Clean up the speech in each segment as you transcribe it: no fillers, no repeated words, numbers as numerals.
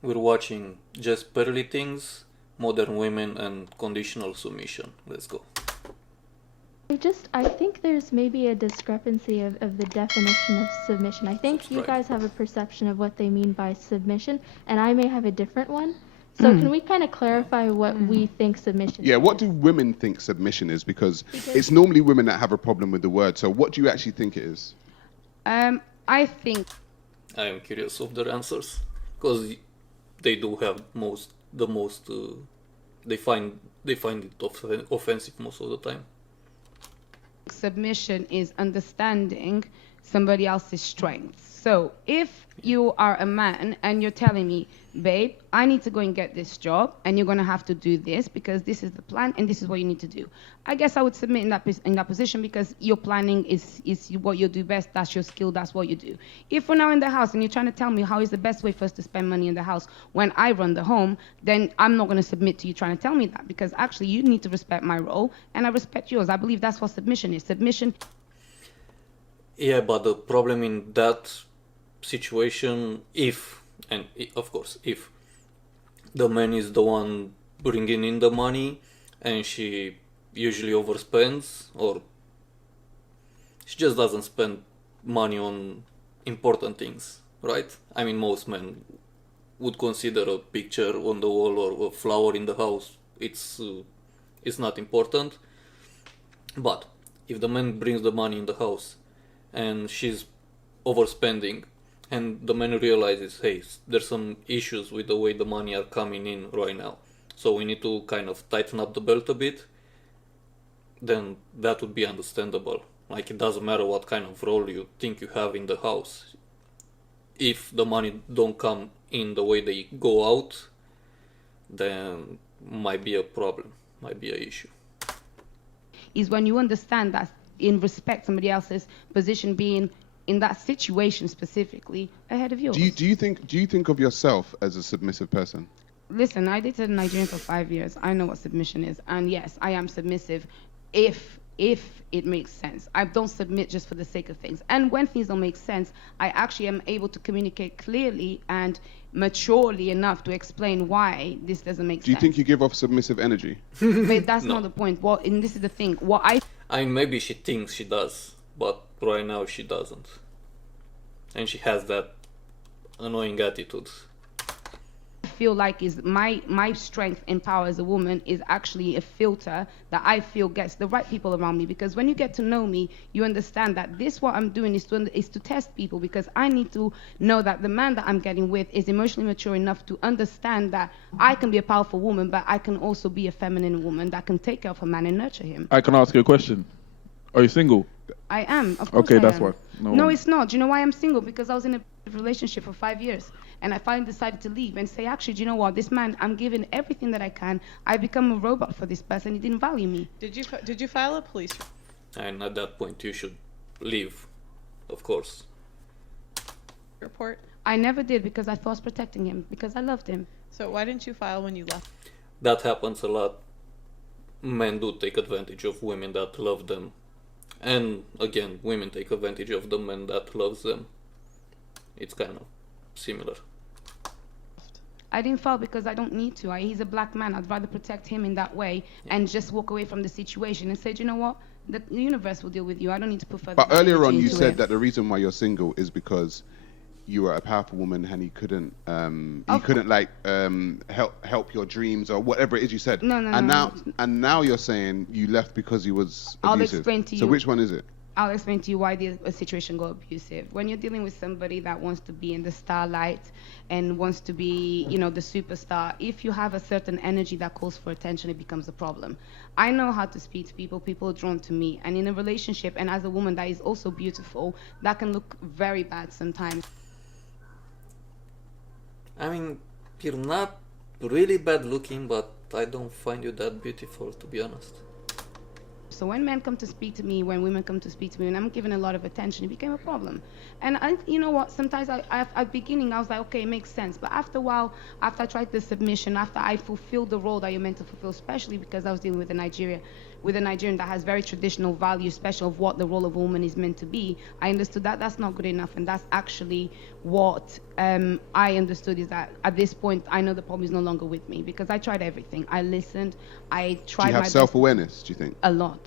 We're watching Just Pearly Things, Modern Women, and Conditional Submission. Let's go. I think there's maybe a discrepancy of the definition of submission. I think you Subscribe. guys have a perception of what they mean by submission, and I may have a different one. So can we kind of clarify what we think submission Yeah, is? what do women think submission is? Because Because- it's normally women that have a problem with the word. So what do you actually think it is? I think I am curious of their answers because they do have the most. They find it offensive most of the time. submission is understanding somebody else's strengths. So if you are a man and you're telling me, babe, I need to go and get this job and you're going to have to do this because this is the plan and this is what you need to do. I guess I would submit in that position because your planning is what you do best. That's your skill. That's what you do. If we're now in the house and you're trying to tell me how is the best way for us to spend money in the house when I run the home, then I'm not going to submit to you trying to tell me that because actually you need to respect my role and I respect yours. I believe that's what submission is. Submission. Yeah, but the problem in that situation, if the man is the one bringing in the money and she usually overspends or she just doesn't spend money on important things, right? I mean, most men would consider a picture on the wall or a flower in the house it's not important. But if the man brings the money in the house and she's overspending and the man realizes, hey, there's some issues with the way the money are coming in right now, so we need to kind of tighten up the belt a bit, then that would be understandable. Like, it doesn't matter what kind of role you think you have in the house. If the money don't come in the way they go out, then might be a problem, might be an issue. Is when you understand that in respect somebody else's position being in that situation specifically ahead of yours. Do you think of yourself as a submissive person? Listen, I dated a Nigerian for 5 years. I know what submission is, and yes, I am submissive if it makes sense. I don't submit just for the sake of things. And when things don't make sense, I actually am able to communicate clearly and maturely enough to explain why this doesn't make sense. Do you think you give off submissive energy? But that's No. not the point. Well, and this is the thing. I mean, maybe she thinks she does, but right now she doesn't. And she has that annoying attitude. feel like is my strength and power as a woman is actually a filter that I feel gets the right people around me, because when you get to know me, you understand that this what I'm doing is to test people, because I need to know that the man that I'm getting with is emotionally mature enough to understand that I can be a powerful woman, but I can also be a feminine woman that can take care of a man and nurture him. I can ask you a question. Are you single? I am, of course. Okay, I that's am. what. No, it's not. Do you know why I'm single? Because I was in a relationship for 5 years, and I finally decided to leave and say, actually, do you know what? This man, I'm giving everything that I can. I become a robot for this person. He didn't value me. Did you file a police? And at that point, you should leave, of course. Report? I never did, because I thought I was protecting him, because I loved him. So why didn't you file when you left? That happens a lot. Men do take advantage of women that love them. And again, women take advantage of the men that loves them. It's kind of similar. I didn't file because I don't need to. He's a black man. I'd rather protect him in that way and just walk away from the situation and say, do you know what? The universe will deal with you. I don't need to put further. But earlier on, energy you into said it. that the reason why you're single is because you were a powerful woman and he couldn't like help your dreams or whatever it is you said. No. And now you're saying you left because he was I'll abusive. explain to So you. which one is it? I'll explain to you why the situation got abusive. When you're dealing with somebody that wants to be in the starlight and wants to be, the superstar, if you have a certain energy that calls for attention, it becomes a problem. I know how to speak to people. People are drawn to me. And in a relationship, and as a woman that is also beautiful, that can look very bad sometimes. I mean, you're not really bad looking, but I don't find you that beautiful, to be honest. So when men come to speak to me, when women come to speak to me, and I'm giving a lot of attention, it became a problem. And you know what? Sometimes at the beginning, I was like, okay, it makes sense. But after a while, after I tried the submission, after I fulfilled the role that you're meant to fulfill, especially because I was dealing with a Nigerian with a Nigerian that has very traditional values, special of what the role of a woman is meant to be, I understood that that's not good enough, and that's actually what I understood, is that at this point I know the problem is no longer with me, because I tried everything. I listened. I Do tried you my have best. self-awareness, do you think? A lot,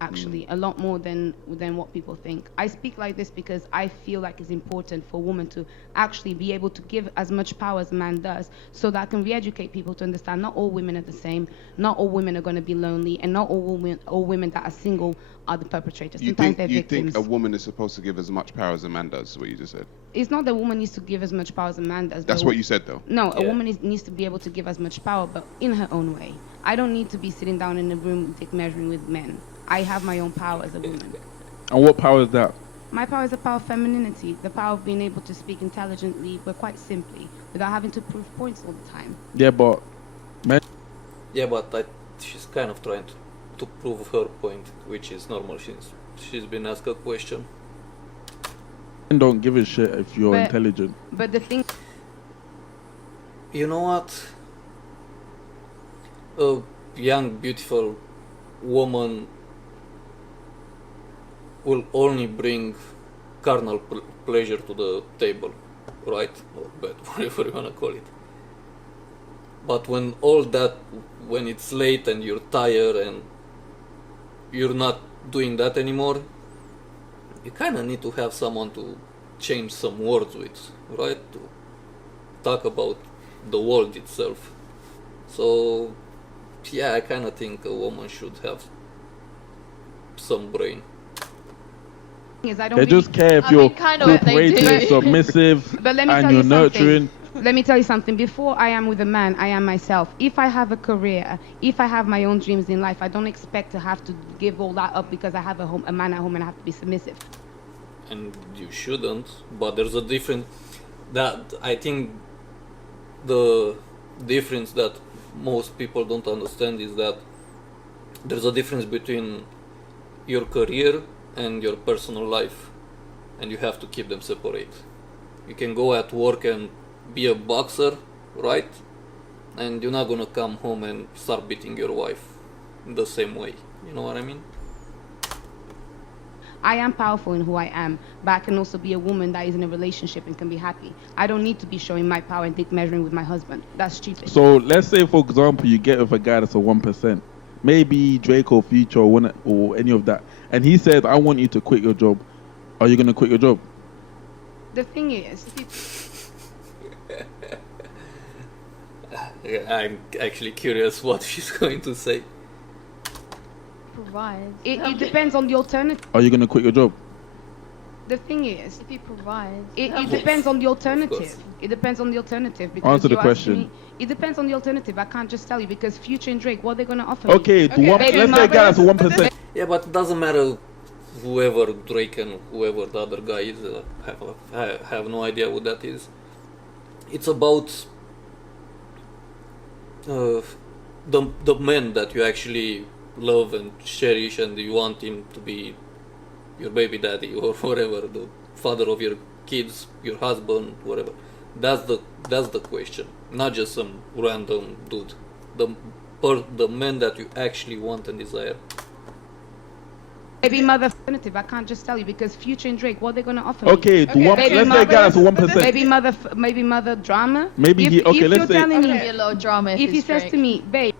actually, a lot more than what people think. I speak like this because I feel like it's important for a woman to actually be able to give as much power as a man does, so that I can re-educate people to understand not all women are the same, not all women are going to be lonely, and not all women that are single are the perpetrators. Sometimes they're You victims. think a woman is supposed to give as much power as a man does, what you just said? It's not that a woman needs to give as much power as a man does. That's but what you said, though. No, a Yeah. woman needs to be able to give as much power, but in her own way. I don't need to be sitting down in a room dick measuring with men. I have my own power as a woman. And what power is that? My power is the power of femininity, the power of being able to speak intelligently, but quite simply, without having to prove points all the time. Yeah, but Yeah, but she's kind of trying to prove her point, which is normal since she's been asked a question. men don't give a shit if you're But- intelligent. But the thing, You know what? A young, beautiful woman will only bring carnal pleasure to the table, right? Or bed, whatever you wanna call it. But when it's late and you're tired and you're not doing that anymore, you kinda need to have someone to change some words with, right? To talk about the world itself. So, yeah, I kinda think a woman should have some brain. is I don't They really just care if I you're mean, kind of what they cooperative, do. submissive, But let me and tell you're you something. nurturing. Let me tell you something. Before I am with a man, I am myself. If I have a career, if I have my own dreams in life, I don't expect to have to give all that up because I have a man at home and I have to be submissive. And you shouldn't, but there's a difference. That I think the difference that most people don't understand is that there's a difference between your career and your personal life, and you have to keep them separate. You can go at work and be a boxer, right? And you're not gonna come home and start beating your wife the same way. You know what I mean? I am powerful in who I am, but I can also be a woman that is in a relationship and can be happy. I don't need to be showing my power and dick measuring with my husband. That's stupid. So let's say, for example, you get with a guy that's a 1%, maybe Drake or Future or any of that, and he says, "I want you to quit your job." Are you gonna quit your job? The thing is, I'm actually curious what she's going to say. Provides. it depends on the alternative. Are you gonna quit your job? The thing is, If he provides. it depends on the course. alternative. It depends on the alternative. Because Answer the you're asking question. me- it depends on the alternative. I can't just tell you because Future and Drake, what are they going to offer me? Okay, the Okay, one, baby let's say a guy that's a mothers, 1%. Yeah, but it doesn't matter whoever Drake and whoever the other guy is. I have no idea who that is. It's about the man that you actually love and cherish, and you want him to be your baby daddy or whatever, the father of your kids, your husband, whatever. That's the question, not just some random dude. The man that you actually want and desire. Baby mother alternative. I can't just tell you because Future and Drake, what are they going to offer me? Okay, the Okay, one, baby let's say a guy that's a mothers, 1%. Maybe mother drama. Maybe if, he- okay, if let's you're say- telling Okay. me, Be a little drama if he it's says Drake. to me, babe,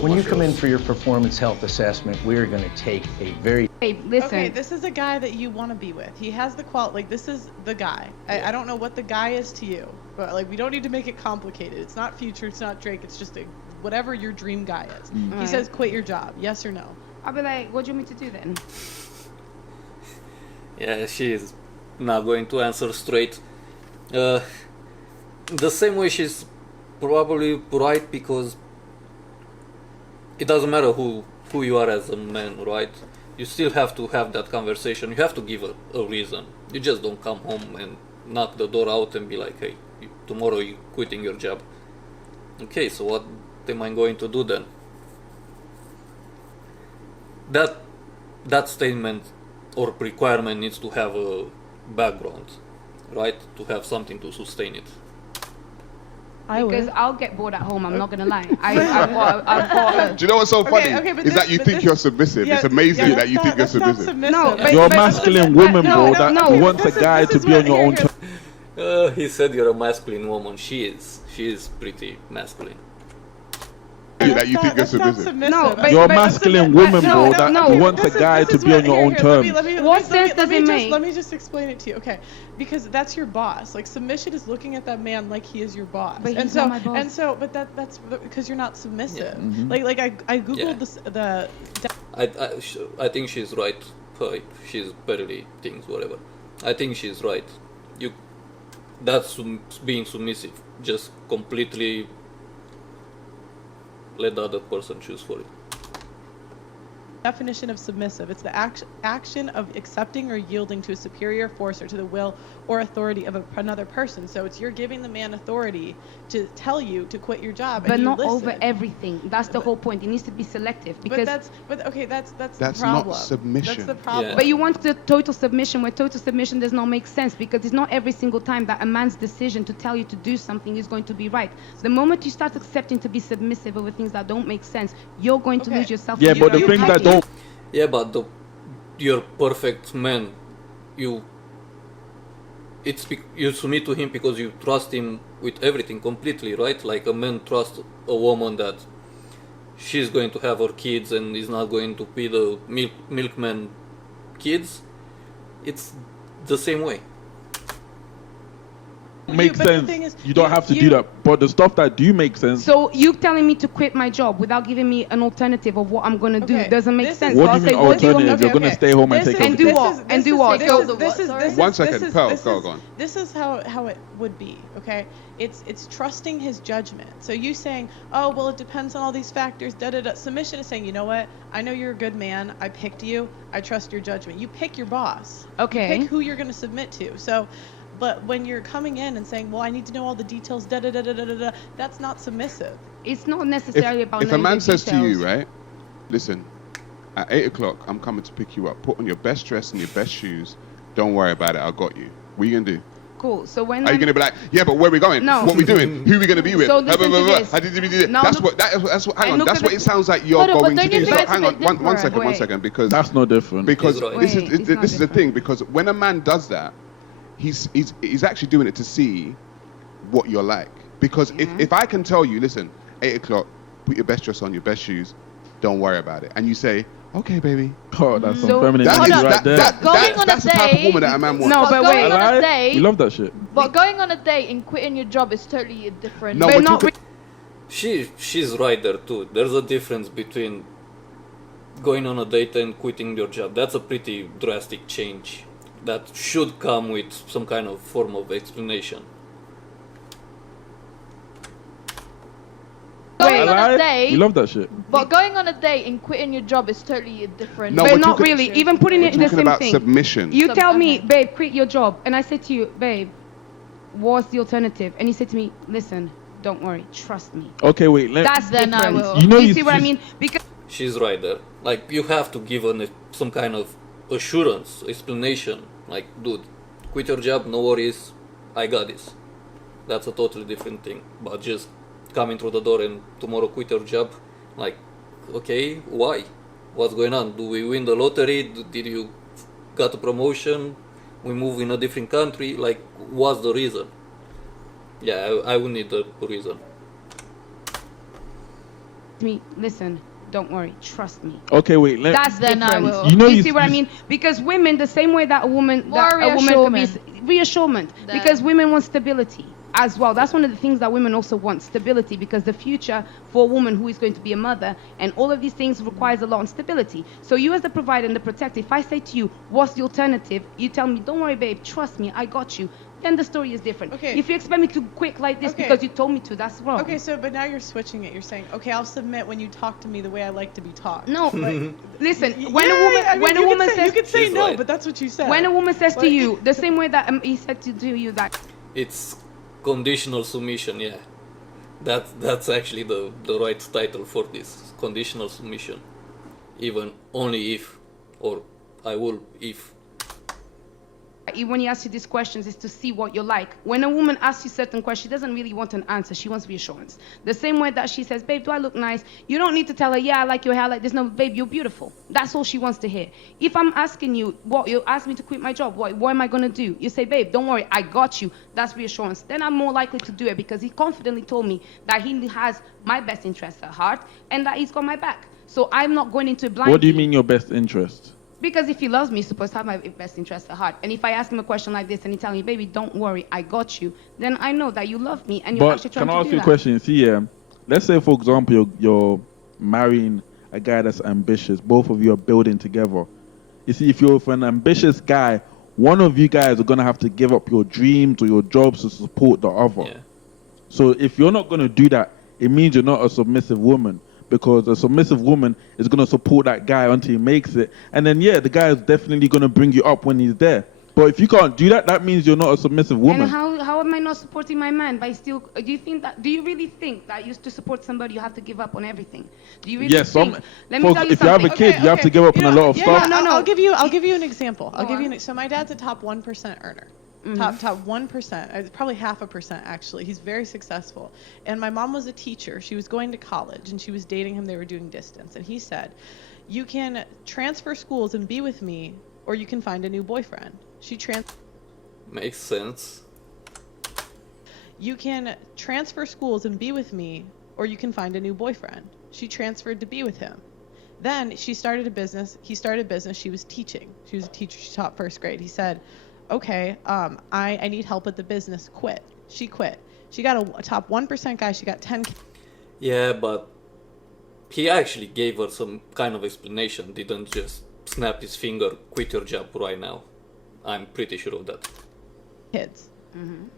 When you come in for your performance health assessment, we are going to take a very listen. Okay, this is a guy that you want to be with. He has the like, this is the guy. I don't know what the guy is to you, but, like, we don't need to make it complicated. It's not Future, it's not Drake, it's just whatever your dream guy is. He Right. says, quit your job, yes or no? I'll be like, what do you want me to do then? Yeah, she is not going to answer straight. The same way she's probably right, because it doesn't matter who you are as a man, right? You still have to have that conversation. You have to give a reason. You just don't come home and knock the door out and be like, hey, tomorrow you're quitting your job. Okay, so what am I going to do then? That statement or requirement needs to have a background, right? To have something to sustain it. I because would. I'll get bored at home. I'm not gonna lie. I've got Do you know what's so funny? Okay, but is that this- you but think this- you're submissive. Yeah, It's amazing yeah, that you that's think you're not- that's not submissive. No, but- You're a but- masculine but- woman, no, bro, no, that no, wants a this is- guy this to is be what- on your here, own here. terms. He said you're a masculine woman. She is. She is pretty masculine. that you think you're That's not submissive. No, but- You're a but- masculine but- woman, bro, that no, wants a guy to this is be what- on your here, own here, terms. What sense does it make? Let me just explain it to you, okay? Because that's your boss. Like submission is looking at that man like he is your boss. But and he's so, not my boss. And so, but that's because you're not submissive. Mhm. Like I googled Yeah. I think she's right. She's barely things, whatever. I think she's right. That's being submissive. Just completely let the other person choose for it. definition of submissive. It's the action of accepting or yielding to a superior force or to the will or authority of another person. So it's you're giving the man authority to tell you to quit your job, but and you not listen. over everything. That's the whole point. It needs to be selective But because. that's the That's problem. not submission. That's the problem. Yeah. But you want the total submission, where total submission does not make sense because it's not every single time that a man's decision to tell you to do something is going to be right. The moment you start accepting to be submissive over things that don't make sense, you're going to Okay. lose yourself. Yeah, and but the you're things that happy. don't. Yeah, but your perfect man, you submit to him because you trust him with everything completely, right? Like a man trusts a woman that she's going to have her kids and is not going to be the milkman kids. It's the same way. Make but the sense. thing is, You don't have to do that. But the stuff that do make sense. So you telling me to quit my job without giving me an alternative of what I'm gonna do Okay, doesn't make this is- sense. What So do I'll you say, mean what do you want me alternative? to You're do? gonna stay home and This take is- care of And the do kids. what? And do what? This So is- the this what, is- sorry? this is- One second, this is- Pearl, this go is- on. This is how it would be, okay? It's trusting his judgment. So you saying, oh well, it depends on all these factors. Da da da. Submission is saying, you know what? I know you're a good man. I picked you. I trust your judgment. You pick your boss. Okay. You pick who you're going to submit to. So. But when you're coming in and saying, well, I need to know all the details, da da da da da da, da, that's not submissive. It's not necessarily about If a knowing man the says to you, details. right, listen, at 8 o'clock, I'm coming to pick you up. Put on your best dress and your best shoes. Don't worry about it. I got you. What are you gonna do? Cool. So when Are you I'm- gonna be like, yeah, but where are we going? No. What are we doing? Who are we gonna be with? So listen to this. How did we do this? No, That's look- what. Hang I on. look That's at what the- it sounds like you're Hold on, but going to don't do. you So think hang it's a on. bit One different? second. One Wait. second. Because That's no different. because Wait, this it's is not this is the different. thing. Because when a man does that, he's actually doing it to see what you're like. Because if I can tell you, listen, 8 o'clock, put your best dress on, your best shoes, don't worry about it, and you say, okay, baby. Oh, that's some So- feminine That energy is right there. Going on a that's the type of date- woman that a man wants. No, But but going wait. on a Alright? date, We love that shit. but going on a date and quitting your job is totally a different. No, But but not you re- She's right there too. There's a difference between going on a date and quitting your job. That's a pretty drastic change that should come with some kind of form of explanation. Going on a Alright? date, We love that shit. but going on a date and quitting your job is totally a different. No, but we're not talking- really. Even putting it in the talking same about thing. submission. You tell me, Okay. babe, quit your job, and I said to you, babe, what's the alternative? And you said to me, listen, don't worry, trust me. Okay, wait. That's Then I different. will. You know you you- see what I you- mean? Because She's right there. Like you have to give some kind of assurance, explanation. Like, dude, quit your job, no worries, I got this. That's a totally different thing. But just coming through the door and tomorrow quit your job, like, okay, why? What's going on? Do we win the lottery? Did you got a promotion? We move in a different country? Like, what's the reason? Yeah, I would need a reason. me, listen, don't worry, trust me. Okay, wait. That's Then I different. will. You know you you- see what I you- mean? Because women, the same way that a woman, More could be reassurance. Then- Because women want stability as well. That's one of the things that women also want, stability. Because the future for a woman who is going to be a mother and all of these things requires a lot of stability. So you as the provider and the protector, if I say to you, what's the alternative? You tell me, don't worry, babe, trust me, I got you. Then the story is different. Okay. If you expect me to quit like this Okay. because you told me to, that's wrong. Okay, so but now you're switching it. You're saying, okay, I'll submit when you talk to me the way I like to be talked. No, listen. Yeah, When a woman, I mean, when a you woman can say, says, you could say She's no, right. but that's what you said. when a woman says to But- you, the same way that he said to you that, It's conditional submission, yeah. That's actually the right title for this. Conditional submission. Even only if, or I will if. when he asks you these questions is to see what you're like. When a woman asks you certain questions, she doesn't really want an answer. She wants reassurance. The same way that she says, babe, do I look nice? You don't need to tell her, yeah, I like your hair like this. No, babe, you're beautiful. That's all she wants to hear. If I'm asking you, what, you ask me to quit my job, what am I going to do? You say, babe, don't worry, I got you. That's reassurance. Then I'm more likely to do it because he confidently told me that he has my best interests at heart and that he's got my back. So I'm not going into blind. What do you mean your best interest? Because if he loves me, he's supposed to have my best interest at heart. And if I ask him a question like this and he tells me, baby, don't worry, I got you, then I know that you love me and you're But actually trying can to I do ask you a that. question? See, let's say, for example, you're marrying a guy that's ambitious. Both of you are building together. You see, if you're with an ambitious guy, one of you guys are going to have to give up your dreams or your jobs to support the other. Yeah. So if you're not going to do that, it means you're not a submissive woman. Because a submissive woman is going to support that guy until he makes it. And then, yeah, the guy is definitely going to bring you up when he's there. But if you can't do that, that means you're not a submissive woman. And how am I not supporting my man by still? Do you really think that to support somebody you have to give up on everything? Do you really Yes, think? Let me tell you if you have something. a kid, you have to give up on a lot of yeah, stuff. Yeah, No. I'll give you an example. So my dad's a top 1% earner. Mm-hmm. Top 1%, probably 0.5% actually. He's very successful. And my mom was a teacher. She was going to college and she was dating him. They were doing distance. And he said, you can transfer schools and be with me, or you can find a new boyfriend. Makes sense. You can transfer schools and be with me, or you can find a new boyfriend. She transferred to be with him. Then she started a business. He started a business. She was teaching. She was a teacher. She taught first grade. He said, okay, I need help at the business. Quit. She quit. She got a top 1% guy. She got 10. Yeah, but he actually gave her some kind of explanation. Didn't just snap his finger, quit your job right now. I'm pretty sure of that. Kids.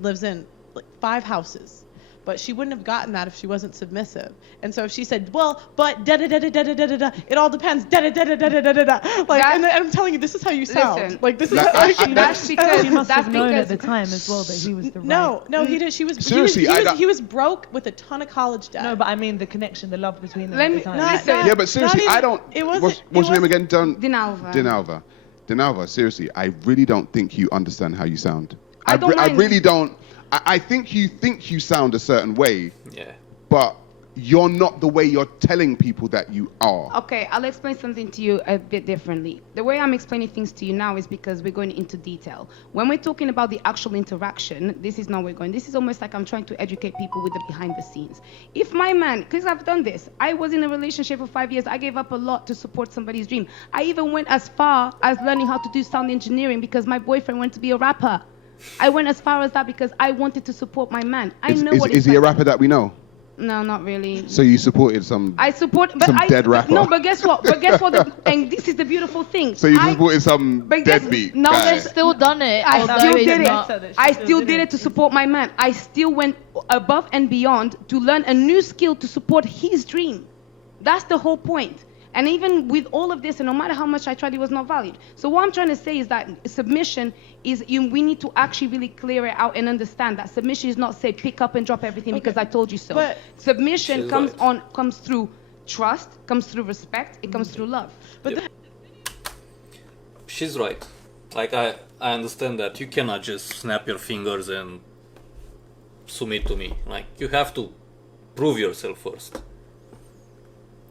Lives in like 5 houses. But she wouldn't have gotten that if she wasn't submissive. And so if she said, well, but da-da-da-da-da-da-da-da, it all depends, da-da-da-da-da-da-da-da. Like, and I'm telling you, this is how you sound. Listen. Like, this is Like, how That's because She must that's have known because at the time as well that he was the right. No, he did. She was Seriously, he was broke with a ton of college debt. No, but I mean the connection, the love between them Let at me- the time. not- Listen. Yeah, but seriously, even- I don't. it wasn't- What's it your name wasn't- again? Dinalva. Dinalva, seriously, I really don't think you understand how you sound. I don't I mind. really don't. I think you sound a certain way, Yeah. but you're not the way you're telling people that you are. Okay, I'll explain something to you a bit differently. The way I'm explaining things to you now is because we're going into detail. When we're talking about the actual interaction, this is not where we're going. This is almost like I'm trying to educate people with the behind the scenes. If my man, because I've done this, I was in a relationship for 5 years. I gave up a lot to support somebody's dream. I even went as far as learning how to do sound engineering because my boyfriend wanted to be a rapper. I went as far as that because I wanted to support my man. I know what Is it's he a like. rapper that we know? No, not really. So you supported some. I support, but Some dead rapper. No, but guess what? And this is the beautiful thing. So you supported some but guess- deadbeat no, guy. there's Still done it. I although still it's did not- it. I still did it to support my man. I still went above and beyond to learn a new skill to support his dream. That's the whole point. And even with all of this, and no matter how much I tried, it was not valued. So what I'm trying to say is that submission is we need to actually really clear it out and understand that submission is not say pick up and drop everything because I told you so. But submission she's comes right. comes through trust, comes through respect, it comes through love. But She's right. Like, I understand that you cannot just snap your fingers and submit to me. Like, you have to prove yourself first.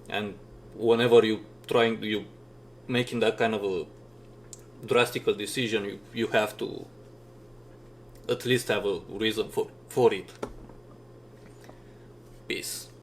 And whenever you making that kind of a drastical decision, you have to at least have a reason for it. Peace.